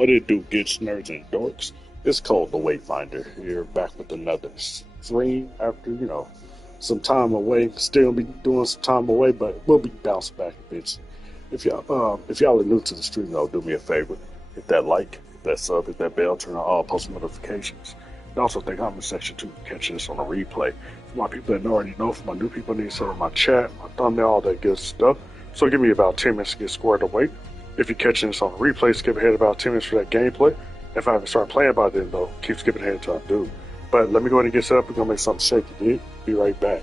What it do, Gits, nerds, and dorks? It's called the Wayfinder here, back with another stream after, some time away. Still be doing some time away, but we'll be bouncing back a bit. If y'all are new to the stream, though, do me a favor. Hit that like, hit that sub, hit that bell, turn on all post notifications. And also the comment section too, catch this on a replay. For my people that already know, for my new people, I need to set up my chat, my thumbnail, all that good stuff. So give me about 10 minutes to get squared away. If you're catching this on a replay, skip ahead about 10 minutes for that gameplay. If I haven't started playing by then, though, keep skipping ahead until I do. But let me go ahead and get set up. We're going to make something shaky, dude. Be right back.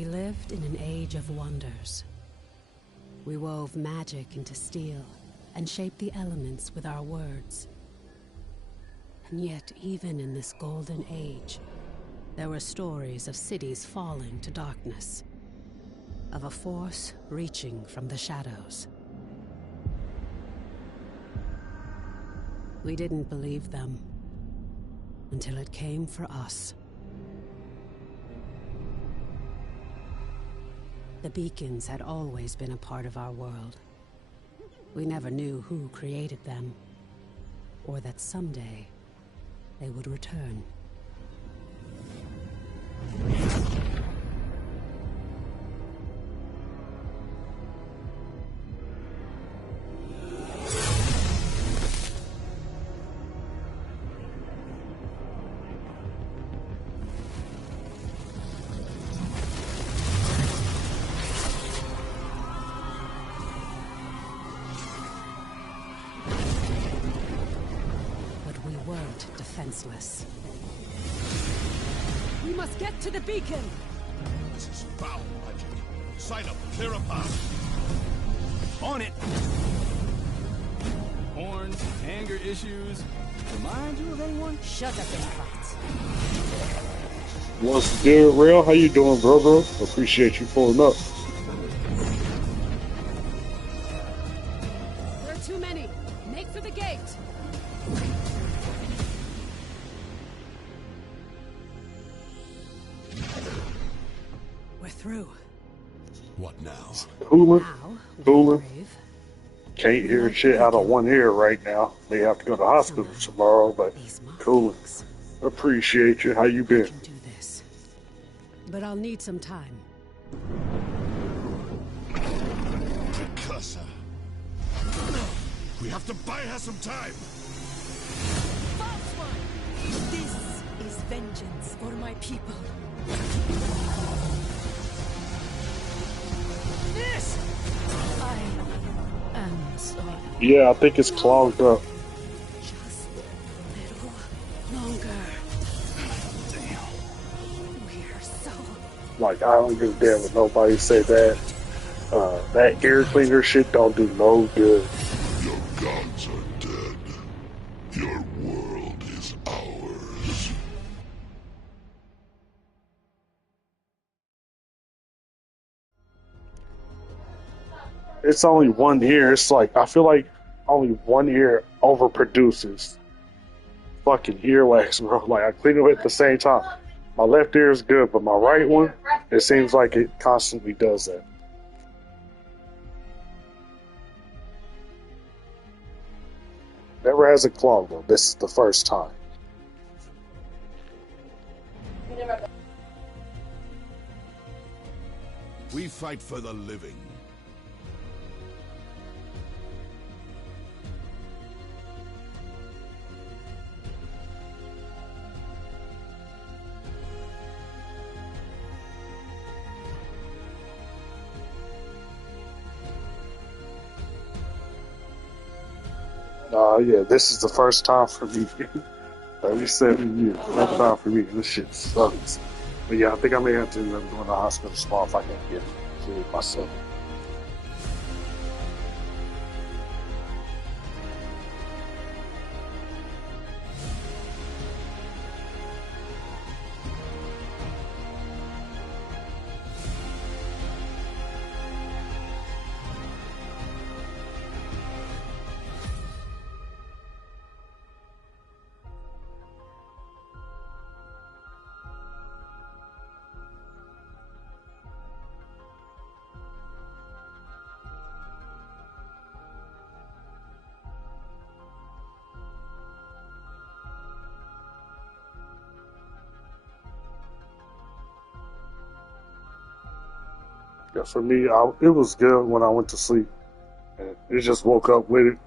We lived in an age of wonders. We wove magic into steel and shaped the elements with our words. And yet, even in this golden age, there were stories of cities falling to darkness, of a force reaching from the shadows. We didn't believe them until it came for us. The beacons had always been a part of our world. We never knew who created them, or that someday they would return. Defenseless. We must get to the beacon! This is foul magic. Sign up, clear a path. On it! Horns, anger issues. Remind you of anyone? Shut up and fight. What's good, Rail? How you doing, bro? Appreciate you pulling up. There are too many. Make for the gate. We're through. What now? Cooling. Now, Cooling. brave. Can't hear shit out of one ear right now. May have to go to the hospital tomorrow, but cooling. Appreciate you. How you been? I can do this. But I'll need some time. Precursor. We have to buy her some time. False one! This is vengeance for my people. This! I am sorry. Yeah, I think it's clogged up. Just a little longer. Damn. We're so... Like, I don't give a damn if nobody say that. That ear cleaner shit don't do no good. Your gods are dead. Your world is ours. It's only one ear. It's like, I feel like only one ear overproduces fucking earwax, bro. Like, I clean it at the same time. My left ear is good, but my right one, it seems like it constantly does that. Never has a clog, though. This is the first time. We fight for the living. Yeah, this is the first time for me. 37 years. First time for me. This shit sucks. But yeah, I think I may have to end up going to the hospital tomorrow if I can get it myself. Yeah, for me, it was good when I went to sleep. And it just woke up with it.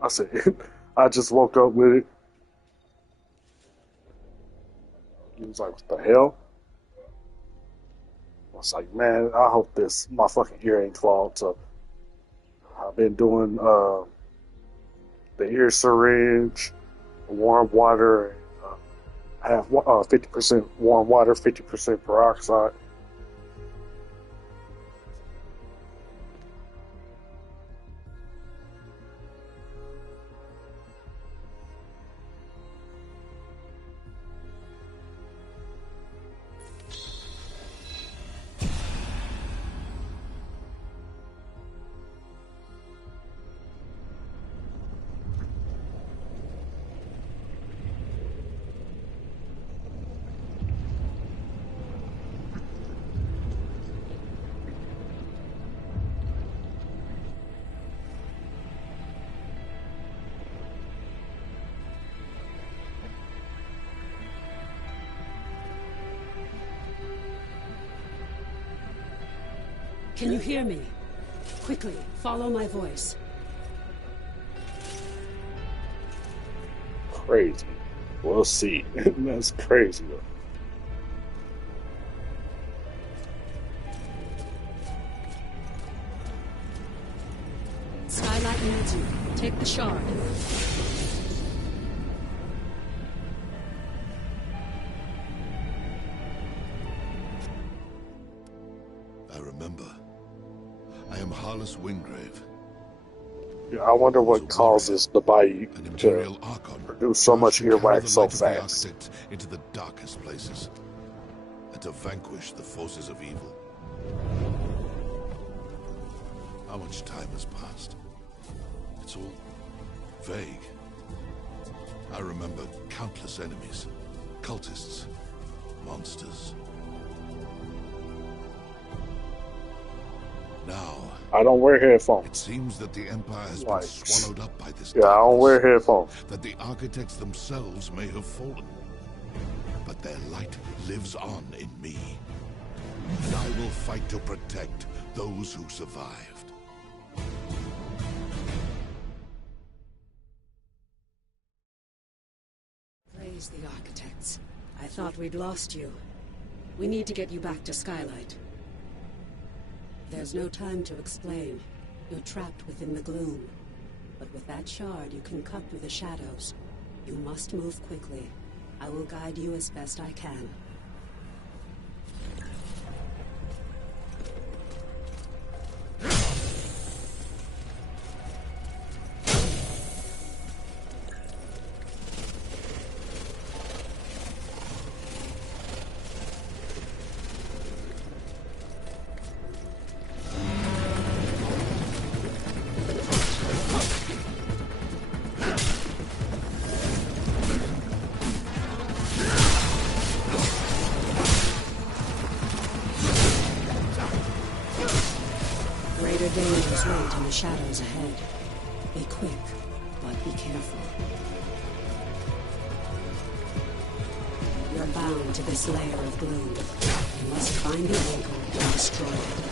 I said, I just woke up with it. He was like, what the hell? I was like, man, I hope my fucking ear ain't clogged. So I've been doing the ear syringe, warm water, and I have 50% warm water, 50% peroxide. Can you hear me? Quickly, follow my voice. Crazy. We'll see. That's crazy though. Skylight needs you. Take the shard. I remember. I am Harless Wingrave. Yeah, I wonder what causes the bite An to Imperial Archon. produce so much to carry earwax the so light of the fast. Architect into the darkest places, and to vanquish the forces of evil. How much time has passed? It's all vague. I remember countless enemies, cultists, monsters. Now, I don't wear it headphones. seems that the Empire has Like, been swallowed up by this Yeah, I don't wear darkness, headphones. that the architects themselves may have fallen. But their light lives on in me. And I will fight to protect those who survived. Praise the architects. I thought we'd lost you. We need to get you back to Skylight. There's no time to explain. You're trapped within the gloom. But with that shard, you can cut through the shadows. You must move quickly. I will guide you as best I can. Greater dangers wait in the shadows ahead. Be quick, but be careful. You're bound to this layer of gloom. You must find the anchor and destroy it.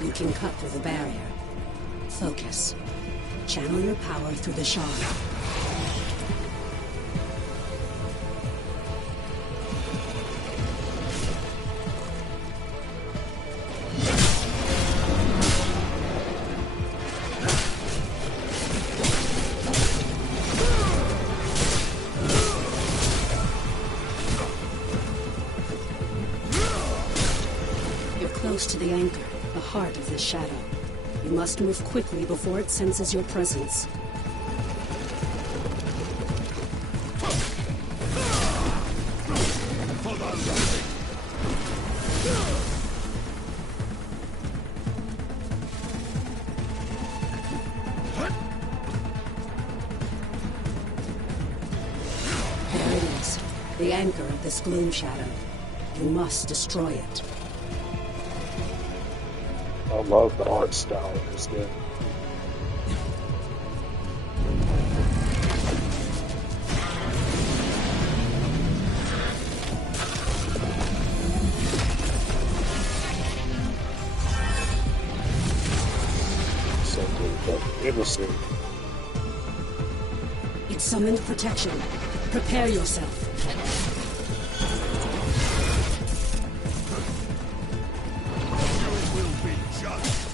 You can cut through the barrier. Focus. Channel your power through the shard. You're close to the anchor, the heart of this shadow. You must move quickly before it senses your presence. There it is, the anchor of this gloom shadow. You must destroy it. I love the art style of this game. So good, but innocent. It summoned protection. Prepare yourself. Will be just.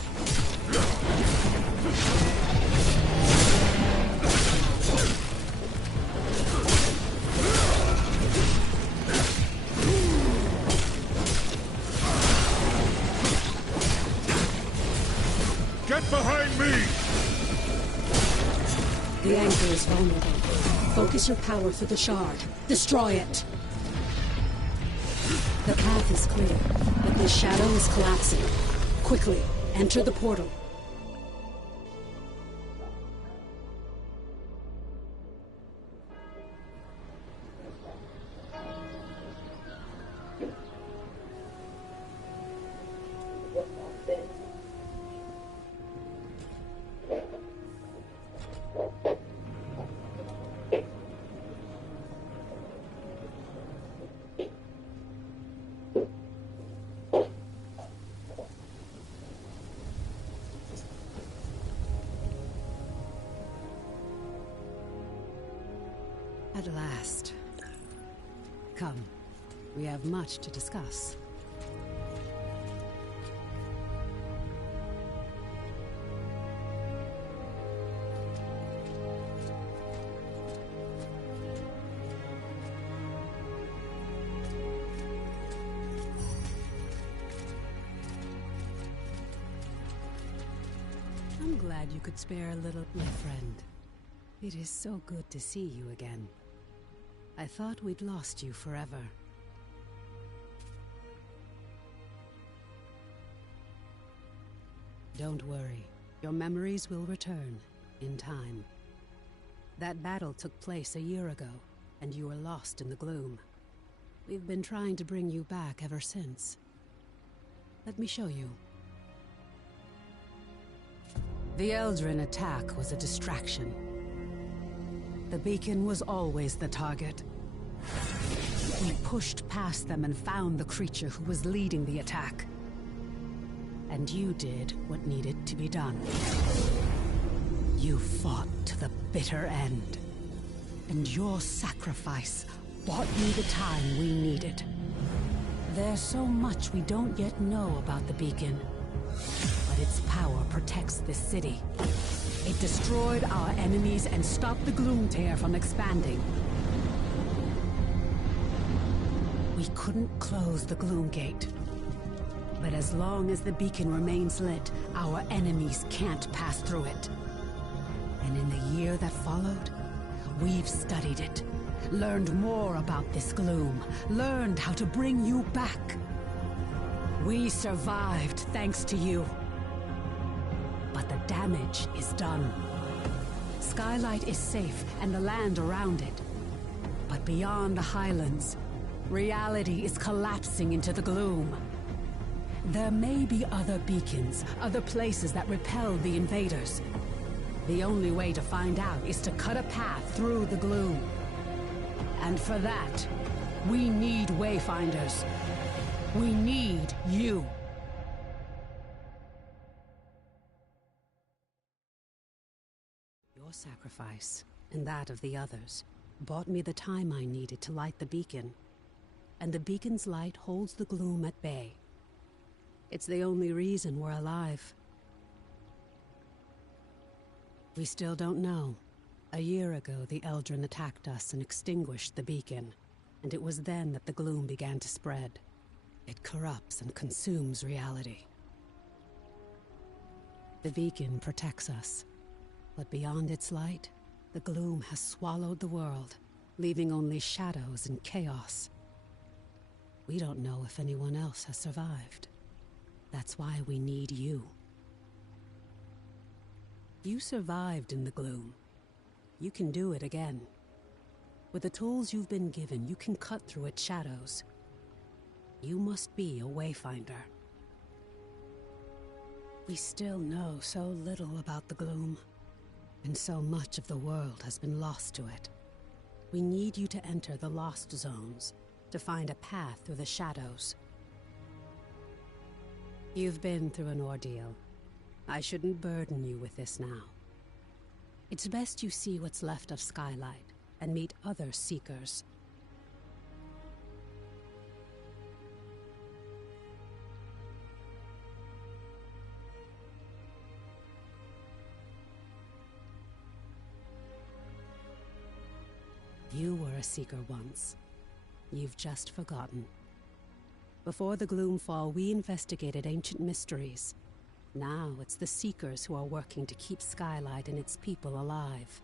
behind me! The anchor is vulnerable. Focus your power through the shard. Destroy it! The path is clear, but this shadow is collapsing. Quickly, enter the portal. At last. Come, we have much to discuss. I'm glad you could spare a little, my friend. It is so good to see you again. I thought we'd lost you forever. Don't worry. Your memories will return, in time. That battle took place a year ago, and you were lost in the gloom. We've been trying to bring you back ever since. Let me show you. The Eldrin attack was a distraction. The beacon was always the target. We pushed past them and found the creature who was leading the attack. And you did what needed to be done. You fought to the bitter end. And your sacrifice bought me the time we needed. There's so much we don't yet know about the beacon. But its power protects this city. It destroyed our enemies and stopped the gloom tear from expanding. We couldn't close the gloom gate. But as long as the beacon remains lit, our enemies can't pass through it. And in the year that followed, we've studied it, learned more about this gloom, learned how to bring you back. We survived thanks to you. But the damage is done. Skylight is safe and the land around it. But beyond the highlands, reality is collapsing into the gloom. There may be other beacons, other places that repel the invaders. The only way to find out is to cut a path through the gloom. And for that, we need Wayfinders. We need you. Your sacrifice, and that of the others, bought me the time I needed to light the beacon. And the beacon's light holds the gloom at bay. It's the only reason we're alive. We still don't know. A year ago, the Eldrin attacked us and extinguished the beacon, and it was then that the gloom began to spread. It corrupts and consumes reality. The beacon protects us, but beyond its light, the gloom has swallowed the world, leaving only shadows and chaos. We don't know if anyone else has survived. That's why we need you. You survived in the gloom. You can do it again. With the tools you've been given, you can cut through its shadows. You must be a Wayfinder. We still know so little about the gloom, and so much of the world has been lost to it. We need you to enter the Lost Zones, to find a path through the shadows. You've been through an ordeal. I shouldn't burden you with this now. It's best you see what's left of Skylight, and meet other Seekers. You were a Seeker once. You've just forgotten. Before the Gloomfall, we investigated ancient mysteries. Now it's the Seekers who are working to keep Skylight and its people alive.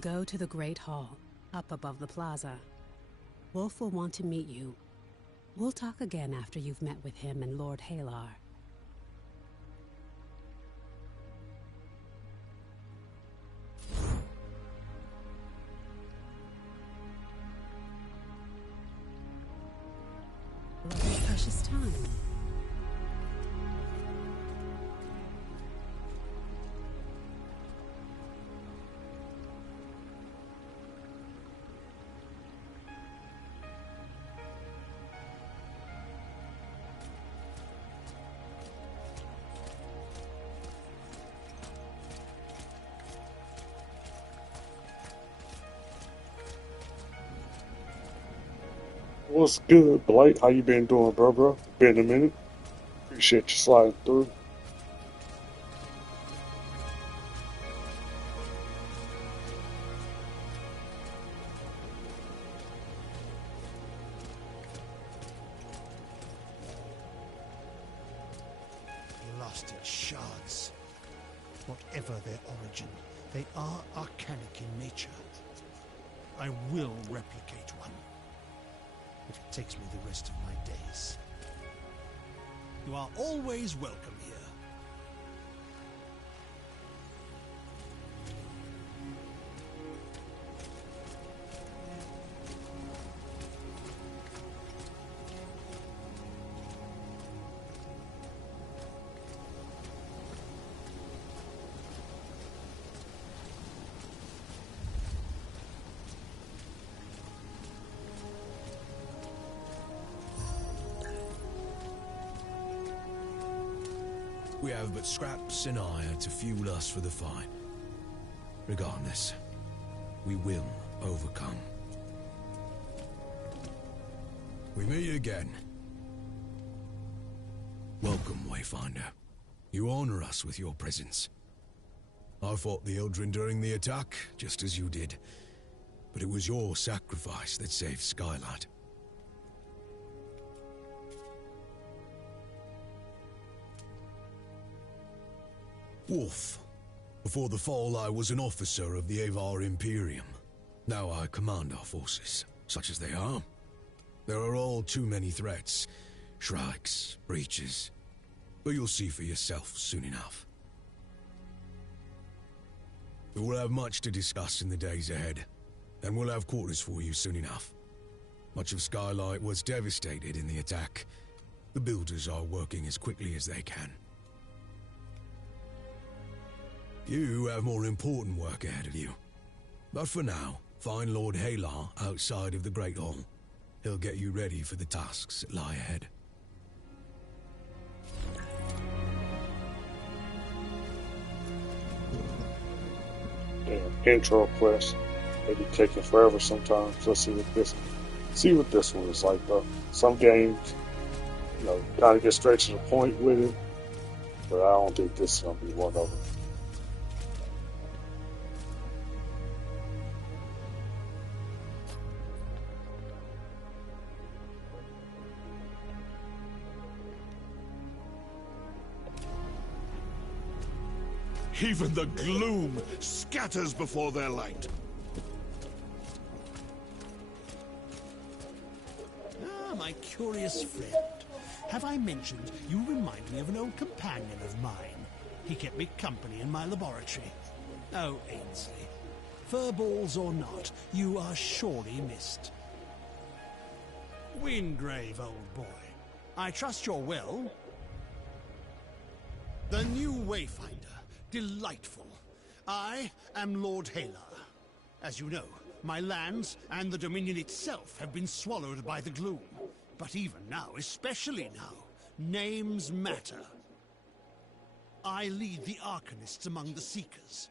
Go to the Great Hall, up above the plaza. Wolf will want to meet you. We'll talk again after you've met with him and Lord Halar. Lovely precious time. What's good, Blake? How you been doing, bro? Been a minute. Appreciate you sliding through. Lost its shards. Whatever their origin, they are arcanic in nature. I will replicate one. If it takes me the rest of my days. You are always welcome here. We have but scraps and iron to fuel us for the fight. Regardless, we will overcome. We meet again. Welcome, Wayfinder. You honor us with your presence. I fought the Eldrin during the attack, just as you did. But it was your sacrifice that saved Skylight. Wolf. Before the fall, I was an officer of the Avar Imperium. Now I command our forces, such as they are. There are all too many threats. Strikes, breaches. But you'll see for yourself soon enough. We will have much to discuss in the days ahead, and we'll have quarters for you soon enough. Much of Skylight was devastated in the attack. The builders are working as quickly as they can. You have more important work ahead of you. But for now, find Lord Halar outside of the Great Hall. He'll get you ready for the tasks that lie ahead. Damn, intro quest. They be taking forever sometimes. Let's see what this one is like, though. Some games, kind of get straight to the point with it, but I don't think this is gonna be one of them. Even the gloom scatters before their light. Ah, my curious friend. Have I mentioned you remind me of an old companion of mine? He kept me company in my laboratory. Oh, Ainsley. Furballs or not, you are surely missed. Wingrave, old boy. I trust you're well. The new Wayfinder. Delightful. I am Lord Halar. As you know, my lands and the Dominion itself have been swallowed by the gloom. But even now, especially now, names matter. I lead the Arcanists among the Seekers.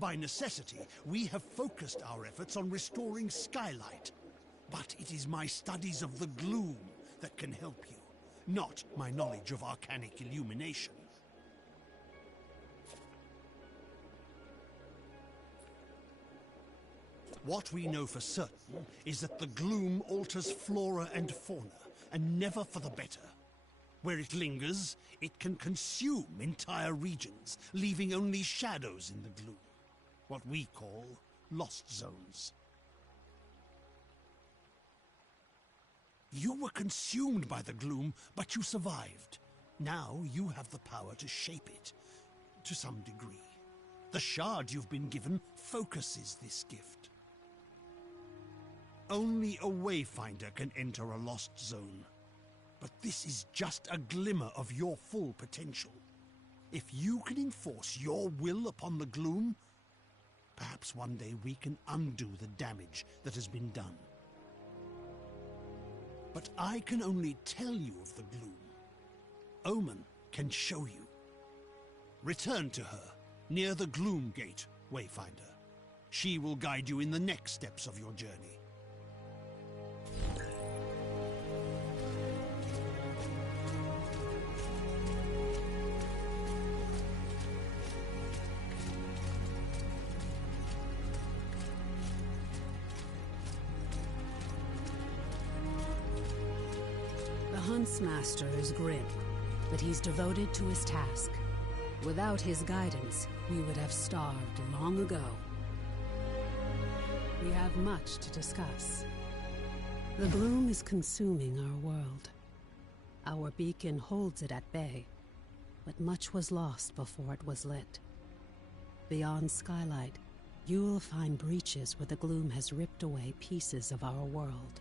By necessity, we have focused our efforts on restoring Skylight. But it is my studies of the gloom that can help you, not my knowledge of arcanic illumination. What we know for certain is that the gloom alters flora and fauna, and never for the better. Where it lingers, it can consume entire regions, leaving only shadows in the gloom. What we call lost zones. You were consumed by the gloom, but you survived. Now you have the power to shape it, to some degree. The shard you've been given focuses this gift. Only a Wayfinder can enter a lost zone. But this is just a glimmer of your full potential. If you can enforce your will upon the gloom, perhaps one day we can undo the damage that has been done. But I can only tell you of the gloom. Omen can show you. Return to her, near the Gloom Gate, Wayfinder. She will guide you in the next steps of your journey. The Huntsmaster is grim, but he's devoted to his task. Without his guidance, we would have starved long ago. We have much to discuss. The gloom is consuming our world. Our beacon holds it at bay, but much was lost before it was lit. Beyond Skylight, you will find breaches where the gloom has ripped away pieces of our world.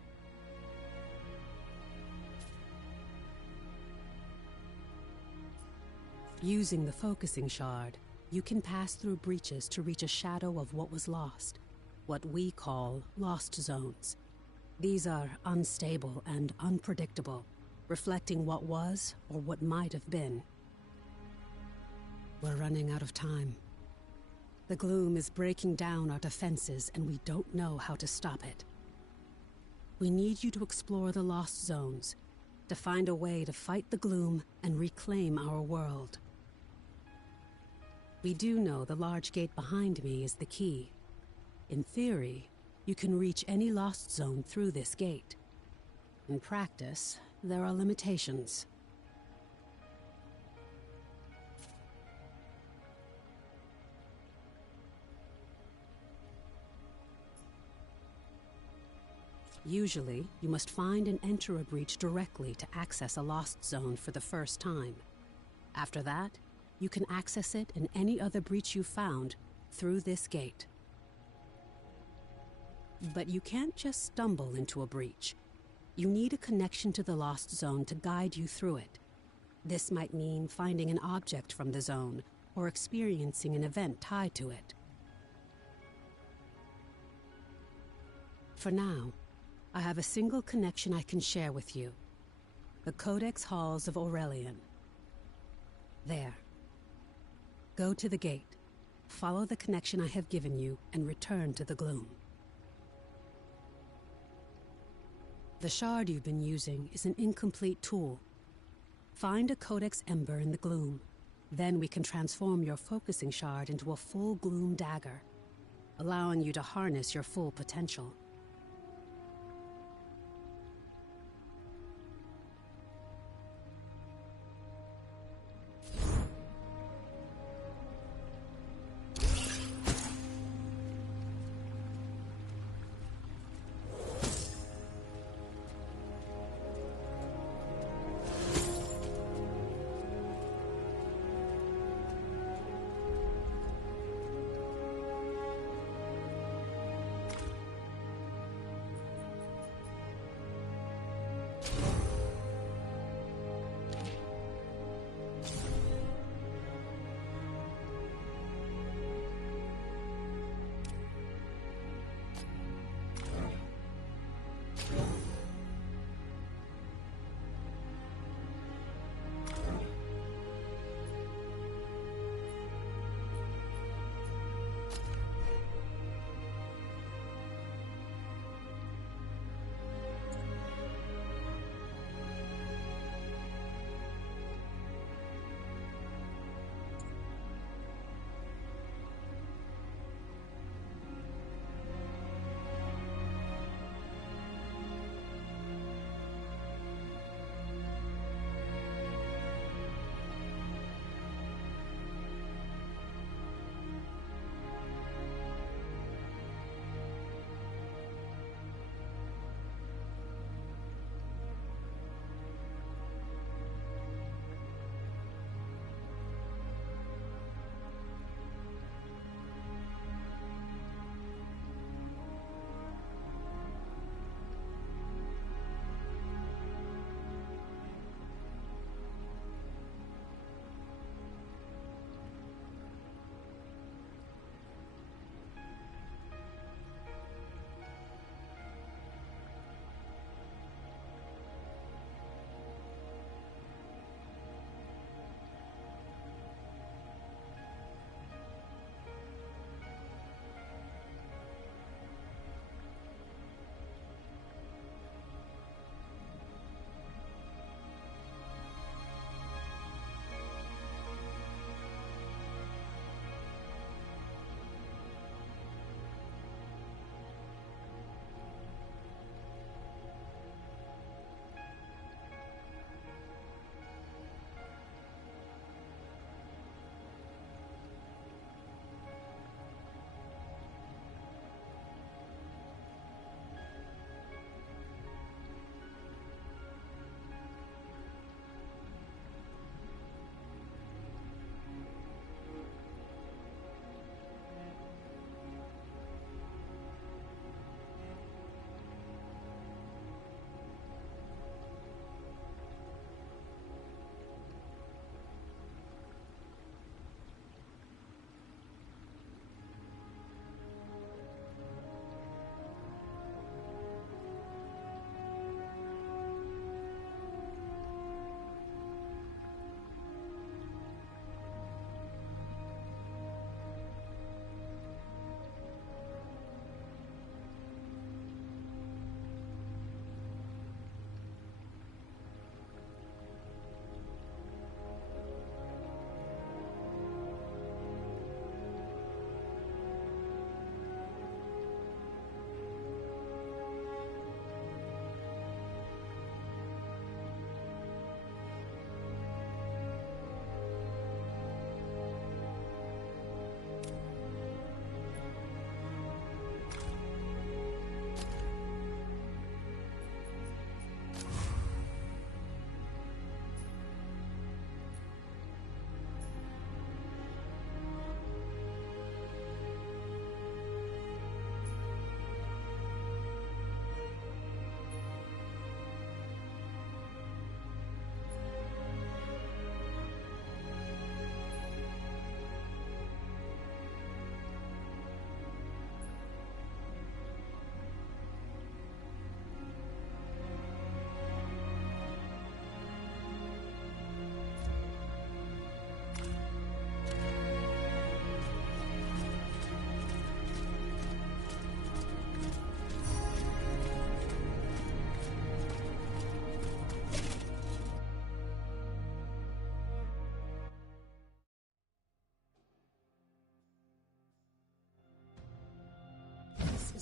Using the focusing shard, you can pass through breaches to reach a shadow of what was lost, what we call lost zones. These are unstable and unpredictable, reflecting what was or what might have been. We're running out of time. The gloom is breaking down our defenses, and we don't know how to stop it. We need you to explore the lost zones, to find a way to fight the gloom and reclaim our world. We do know the large gate behind me is the key. In theory, you can reach any lost zone through this gate. In practice, there are limitations. Usually, you must find and enter a breach directly to access a lost zone for the first time. After that, you can access it and any other breach you found through this gate. But you can't just stumble into a breach. You need a connection to the lost zone to guide you through it. This might mean finding an object from the zone or experiencing an event tied to it. For now, I have a single connection I can share with you. The Codex Halls of Aurelian. There. Go to the gate, follow the connection I have given you, and return to the gloom. The shard you've been using is an incomplete tool. Find a Codex Ember in the gloom. Then we can transform your focusing shard into a full gloom dagger, allowing you to harness your full potential.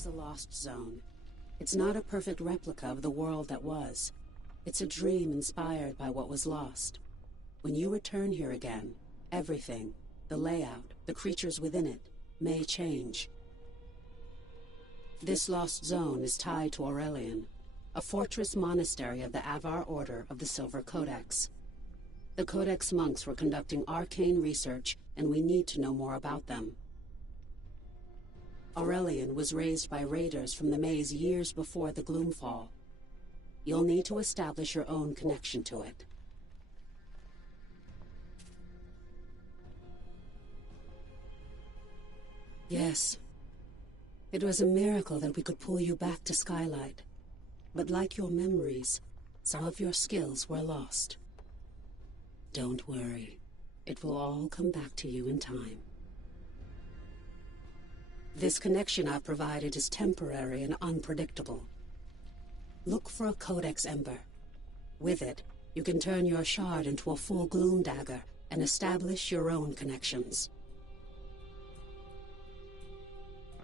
is a lost zone. It's not a perfect replica of the world that was. It's a dream inspired by what was lost. When you return here again, everything, the layout, the creatures within it, may change. This lost zone is tied to Aurelian, a fortress monastery of the Avar Order of the Silver Codex. The Codex monks were conducting arcane research, and we need to know more about them. Aurelian was raised by raiders from the maze years before the Gloom Fall. You'll need to establish your own connection to it. Yes. It was a miracle that we could pull you back to Skylight. But like your memories, some of your skills were lost. Don't worry. It will all come back to you in time. This connection I've provided is temporary and unpredictable. Look for a Codex Ember. With it, you can turn your shard into a full Gloom dagger and establish your own connections.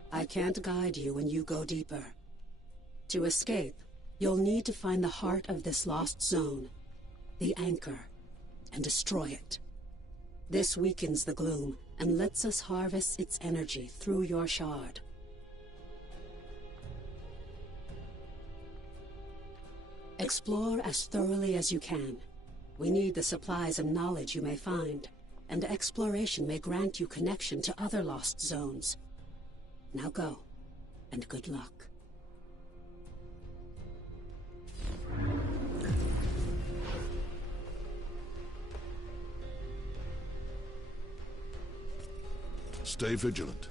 I can't guide you when you go deeper. To escape, you'll need to find the heart of this lost zone, the anchor, and destroy it. This weakens the Gloom and lets us harvest its energy through your shard. Explore as thoroughly as you can. We need the supplies and knowledge you may find, and exploration may grant you connection to other lost zones. Now go, and good luck. Stay vigilant.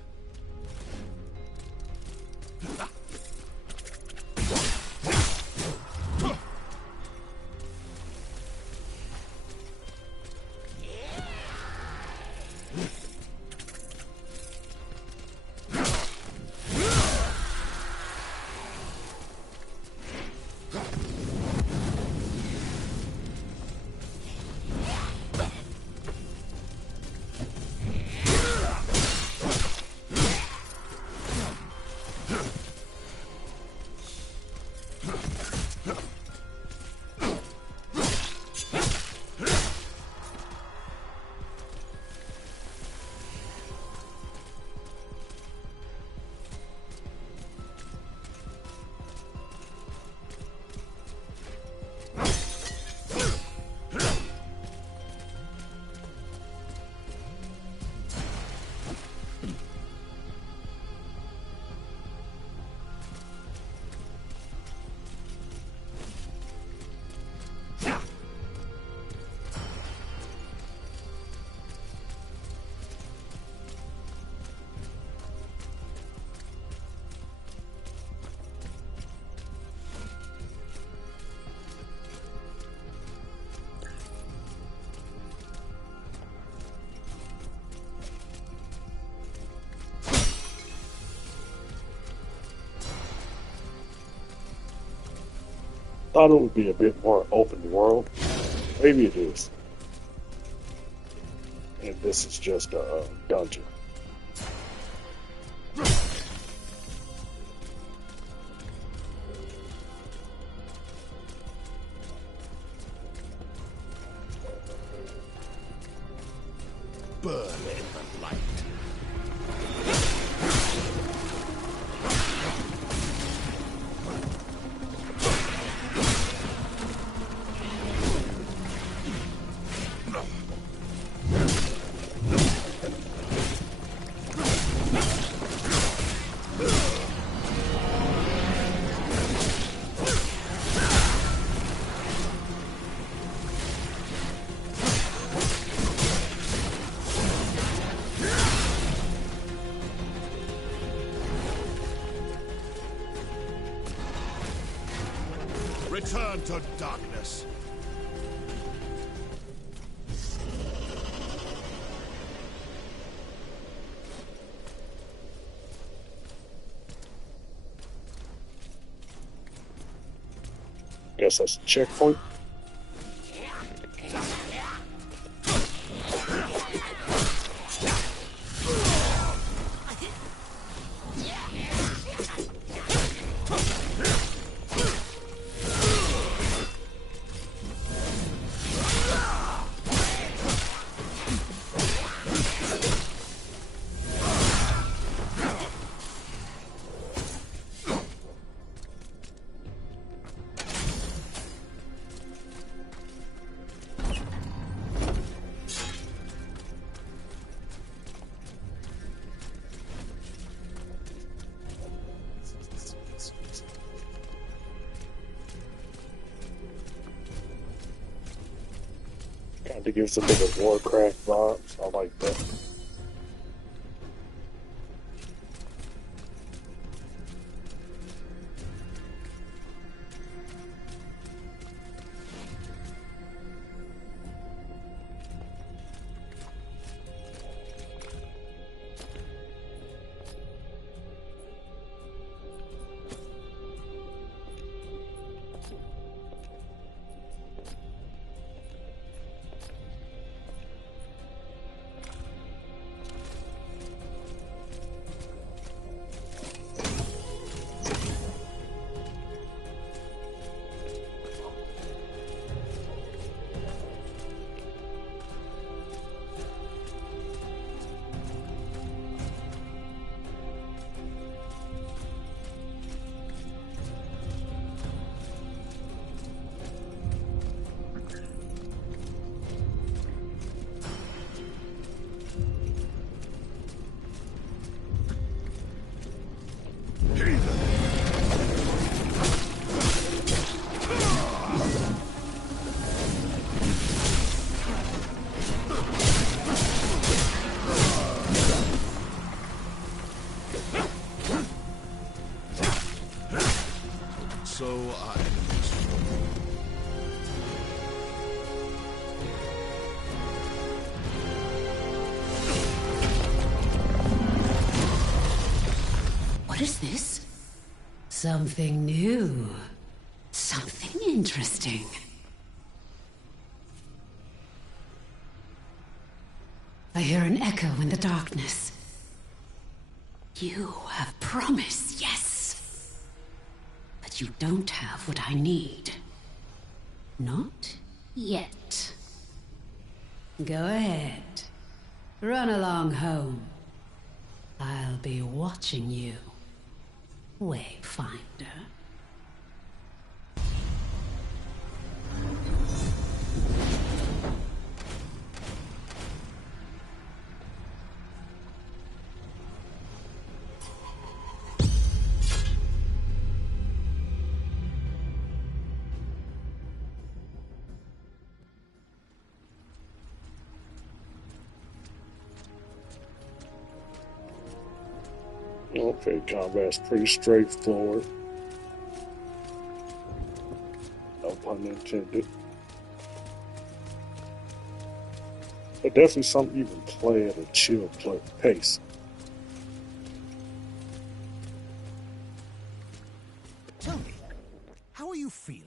Thought it would be a bit more open world. Maybe it is. And this is just a dungeon. Burn in the light. Return to darkness. Guess that's a checkpoint. I think it's a bit of Warcraft vibes. I like that. So our enemies fall. What is this? Something new. Something interesting. I hear an echo in the darkness. You have promised, yes. But you don't have what I need. Not yet. Go ahead. Run along home. I'll be watching you, Wayfinder. Okay, combat's pretty straightforward. No pun intended. But definitely something you can play at a chill pace. Tell me, how are you feeling?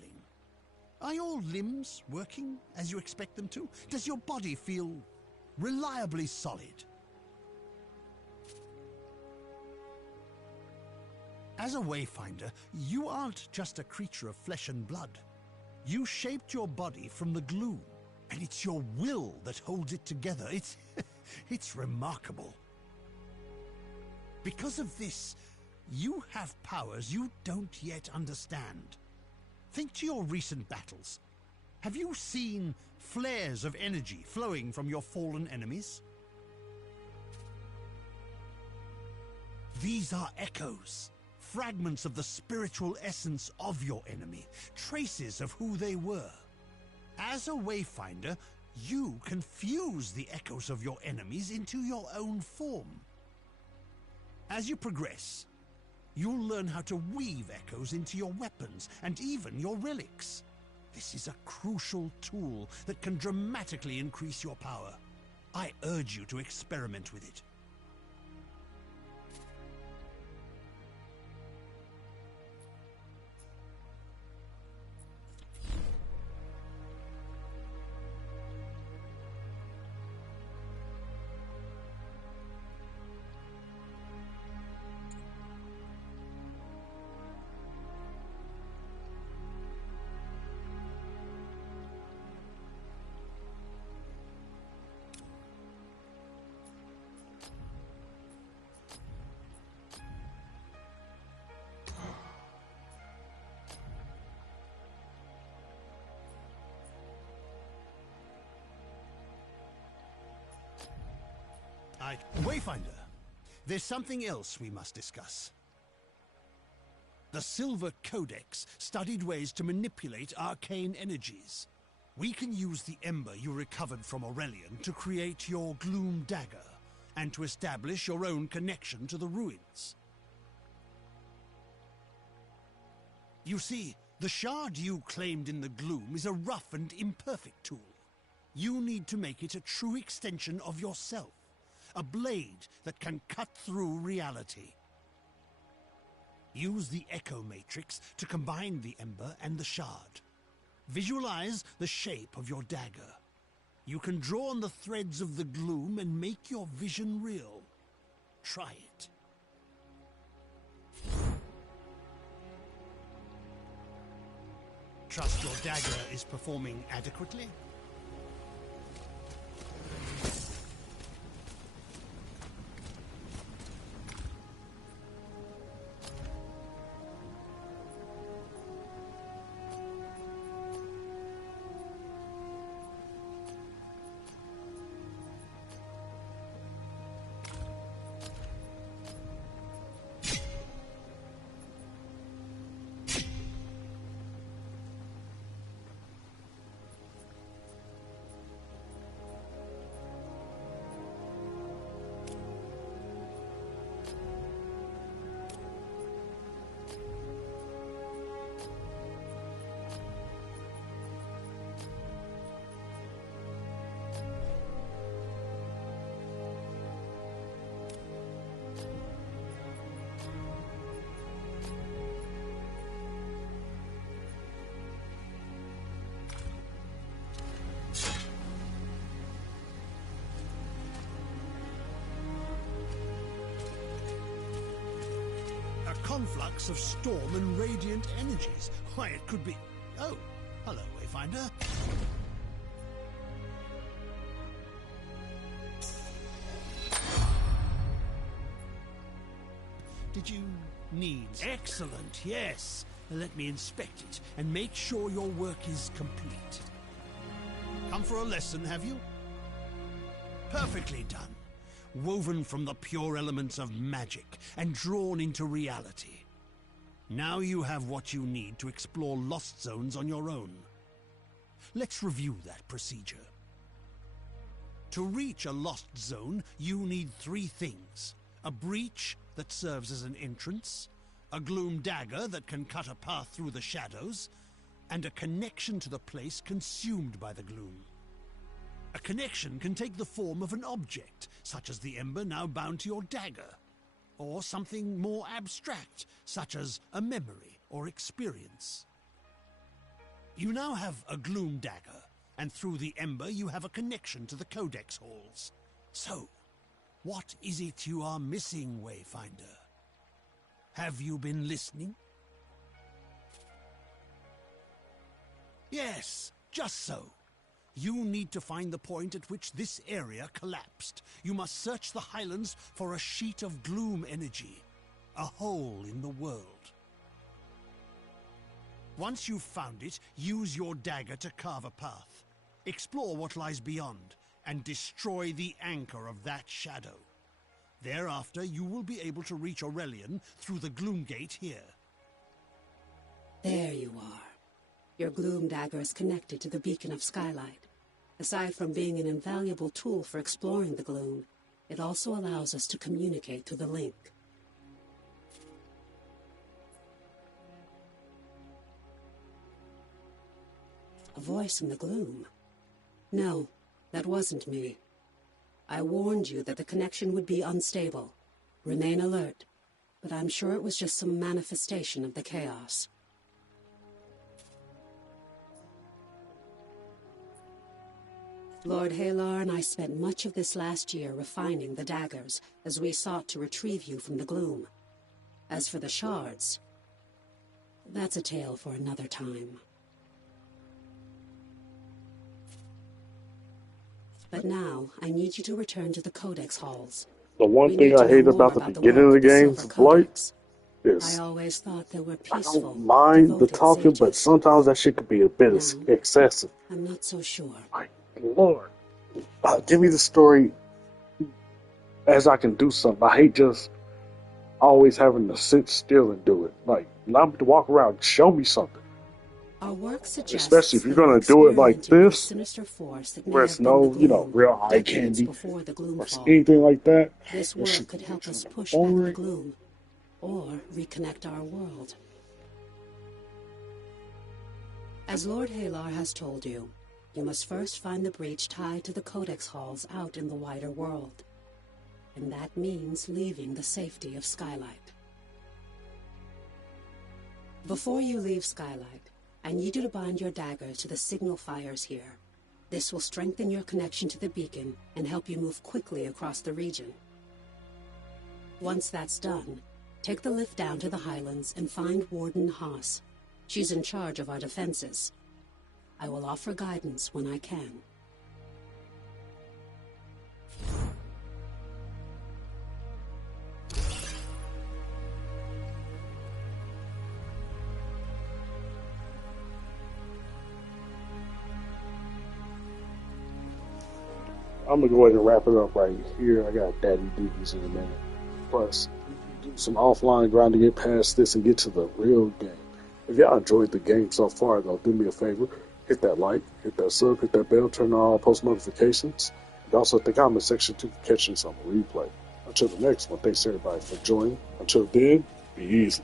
Are your limbs working as you expect them to? Does your body feel reliably solid? As a Wayfinder, you aren't just a creature of flesh and blood. You shaped your body from the gloom, and it's your will that holds it together. It's remarkable. Because of this, you have powers you don't yet understand. Think to your recent battles. Have you seen flares of energy flowing from your fallen enemies? These are echoes. Fragments of the spiritual essence of your enemy, traces of who they were. As a Wayfinder, you can fuse the echoes of your enemies into your own form. As you progress, you'll learn how to weave echoes into your weapons and even your relics. This is a crucial tool that can dramatically increase your power. I urge you to experiment with it. Wayfinder, there's something else we must discuss. The Silver Codex studied ways to manipulate arcane energies. We can use the ember you recovered from Aurelian to create your GLOOM dagger, and to establish your own connection to the ruins. You see, the shard you claimed in the GLOOM is a rough and imperfect tool. You need to make it a true extension of yourself, a blade that can cut through reality. Use the echo matrix to combine the ember and the shard. Visualize the shape of your dagger. You can draw on the threads of the GLOOM and make your vision real. Try it. Trust your dagger is performing adequately? Conflux of storm and radiant energies. Why, it could be... Oh, hello, Wayfinder. Did you need... Excellent, yes. Let me inspect it and make sure your work is complete. Come for a lesson, have you? Perfectly done. Woven from the pure elements of magic and drawn into reality. Now you have what you need to explore lost zones on your own. Let's review that procedure. To reach a lost zone, you need 3 things. A breach that serves as an entrance, a GLOOM dagger that can cut a path through the shadows, and a connection to the place consumed by the GLOOM. A connection can take the form of an object, such as the ember now bound to your dagger, or something more abstract, such as a memory or experience. You now have a GLOOM dagger, and through the ember you have a connection to the Codex halls. So, what is it you are missing, Wayfinder? Have you been listening? Yes, just so. You need to find the point at which this area collapsed. You must search the highlands for a sheet of GLOOM energy, a hole in the world. Once you've found it, use your dagger to carve a path. Explore what lies beyond, and destroy the anchor of that shadow. Thereafter, you will be able to reach Aurelian through the GLOOM gate here. There you are. Your GLOOM dagger is connected to the beacon of skylight. Aside from being an invaluable tool for exploring the GLOOM, it also allows us to communicate through the link. A voice in the GLOOM? No, that wasn't me. I warned you that the connection would be unstable. Remain alert, but I'm sure it was just some manifestation of the chaos. Lord Halar and I spent much of this last year refining the daggers as we sought to retrieve you from the GLOOM. As for the shards, that's a tale for another time. But now, I need you to return to the Codex halls. The one thing I hate about the beginning of the game, Blight, is I always thought they were I peaceful, don't mind the talking, sages. but sometimes that shit could be a bit No. excessive. I'm not so sure. My Lord, give me the story as I can do something. I hate just always having to sit still and do it. Like, allow me to walk around, show me something. Our work suggests especially if you're gonna do it like this, sinister force that where may it's have been no, the you know, Gloom real eye decades candy before the Gloom or fall. anything like that. This That work should could be help us push boring. back the Gloom, or reconnect our world. As Lord Halar has told you, you must first find the breach tied to the Codex halls out in the wider world. And that means leaving the safety of Skylight. Before you leave Skylight, I need you to bind your dagger to the signal fires here. This will strengthen your connection to the beacon and help you move quickly across the region. Once that's done, take the lift down to the Highlands and find Warden Haas. She's in charge of our defenses. I will offer guidance when I can. I'm gonna go ahead and wrap it up right here. I got daddy duties in a minute. Plus, do some offline grind to get past this and get to the real game. If y'all enjoyed the game so far, though, do me a favor. Hit that like, hit that sub, hit that bell, turn on all post notifications. And also hit the comment section to catch this on the replay. Until the next one, thanks everybody for joining. Until then, be easy.